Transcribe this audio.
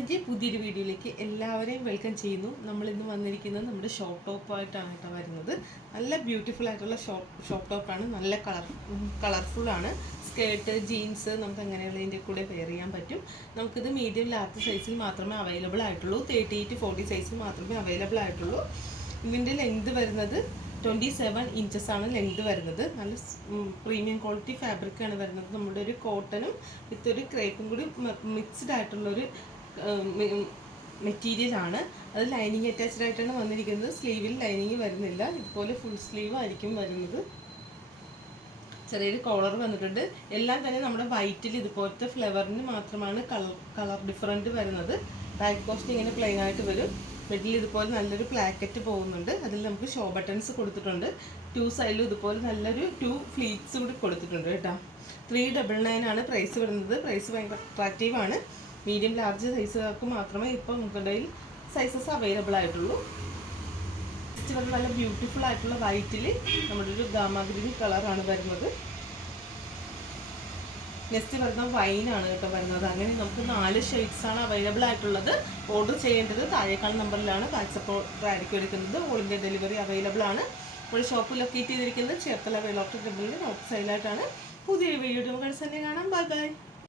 എന്റെ പുതിയൊരു വീഡിയോയിലേക്ക് എല്ലാവരെയും വെൽക്കം ചെയ്യുന്നു. നമ്മൾ ഇന്ന് വന്നിരിക്കുന്നത് നമ്മുടെ ഷോപ്പ് ടോപ്പായിട്ടാണ് കേട്ടോ വരുന്നത്. നല്ല ബ്യൂട്ടിഫുൾ ആയിട്ടുള്ള ഷോപ്പ് ഷോപ്പ് ടോപ്പാണ് നല്ല കളർ കളർഫുൾ ആണ്. സ്കേർട്ട് ജീൻസ് നമുക്ക് അങ്ങനെയുള്ളതിന്റെ കൂടെ വെയർ ചെയ്യാൻ പറ്റും. നമുക്കിത് മീഡിയം ലാർജ് സൈസിൽ മാത്രമേ അവൈലബിൾ ആയിട്ടുള്ളൂ. തേർട്ടി എയ്റ്റ് ഫോർട്ടി സൈസിൽ മാത്രമേ അവൈലബിൾ ആയിട്ടുള്ളൂ. ഇതിന്റെ ലെങ്ത് വരുന്നത് ട്വന്റി സെവൻ ഇഞ്ചസ് ആണ് ലെങ്ത് വരുന്നത്. നല്ല പ്രീമിയം ക്വാളിറ്റി ഫാബ്രിക്കാണ് വരുന്നത്. നമ്മുടെ ഒരു കോട്ടനും വിത്ത് ഒരു ക്രേപ്പും കൂടി മിക്സ്ഡ് ആയിട്ടുള്ളൊരു മെറ്റീരിയൽ ആണ്. അത് ലൈനിങ് അറ്റാച്ച്ഡ് ആയിട്ടാണ് വന്നിരിക്കുന്നത്. സ്ലീവിൽ ലൈനിങ് വരുന്നില്ല. ഇതുപോലെ ഫുൾ സ്ലീവ് ആയിരിക്കും വരുന്നത്. ചെറിയൊരു കോളർ വന്നിട്ടുണ്ട്. എല്ലാം തന്നെ നമ്മുടെ വൈറ്റിൽ ഇതുപോലത്തെ ഫ്ലവറിന് മാത്രമാണ് കളർ കളർ ഡിഫറന്റ് വരുന്നത്. ബാക്ക് പോസ്റ്റ് ഇങ്ങനെ പ്ലെയിൻ ആയിട്ട് വരും. മിഡിൽ ഇതുപോലെ നല്ലൊരു പ്ലാക്കറ്റ് പോകുന്നുണ്ട്. അതിൽ നമുക്ക് ഷോ ബട്ടൺസ് കൊടുത്തിട്ടുണ്ട്. ടു സൈഡിലും ഇതുപോലെ നല്ലൊരു ടു ഫ്ലീറ്റ്സ് കൂടി കൊടുത്തിട്ടുണ്ട് കേട്ടോ. ത്രീ ഡബിൾ നയൻ ആണ് പ്രൈസ് വരുന്നത്. പ്രൈസ് ഭയങ്കര അട്രാക്റ്റീവ് ആണ്. മീഡിയം ലാർജ് സൈസുകൾക്ക് മാത്രമേ ഇപ്പോൾ നമുക്കിടയിൽ സൈസസ് അവൈലബിൾ ആയിട്ടുള്ളൂ. നെക്സ്റ്റ് നല്ല ബ്യൂട്ടിഫുൾ ആയിട്ടുള്ള വൈറ്റിൽ നമ്മുടെ ഒരു ഗാമ ഗ്രീൻ കളറാണ് വരുന്നത്. നെക്സ്റ്റ് വരുന്ന വൈനാണ് കേട്ടോ വരുന്നത്. അങ്ങനെ നമുക്ക് നാല് ആണ് അവൈലബിൾ ആയിട്ടുള്ളത്. ഓർഡർ ചെയ്യേണ്ടത് താഴേക്കാൾ നമ്പറിലാണ് വാട്സപ്പ് ഓർഡർ ആയിരിക്കും എടുക്കുന്നത്. ഇന്ത്യ ഡെലിവറി അവൈലബിൾ ആണ്. നമ്മുടെ ഷോപ്പ് ലൊക്കേറ്റ് ചെയ്തിരിക്കുന്നത് ചേർത്തല വെള്ളോട്ട് ടെമ്പിളിന്റെ നോർത്ത് സൈഡിലായിട്ടാണ് പുതിയൊരു വീഡിയോ നമുക്ക് തന്നെ കാണാം. Bye bye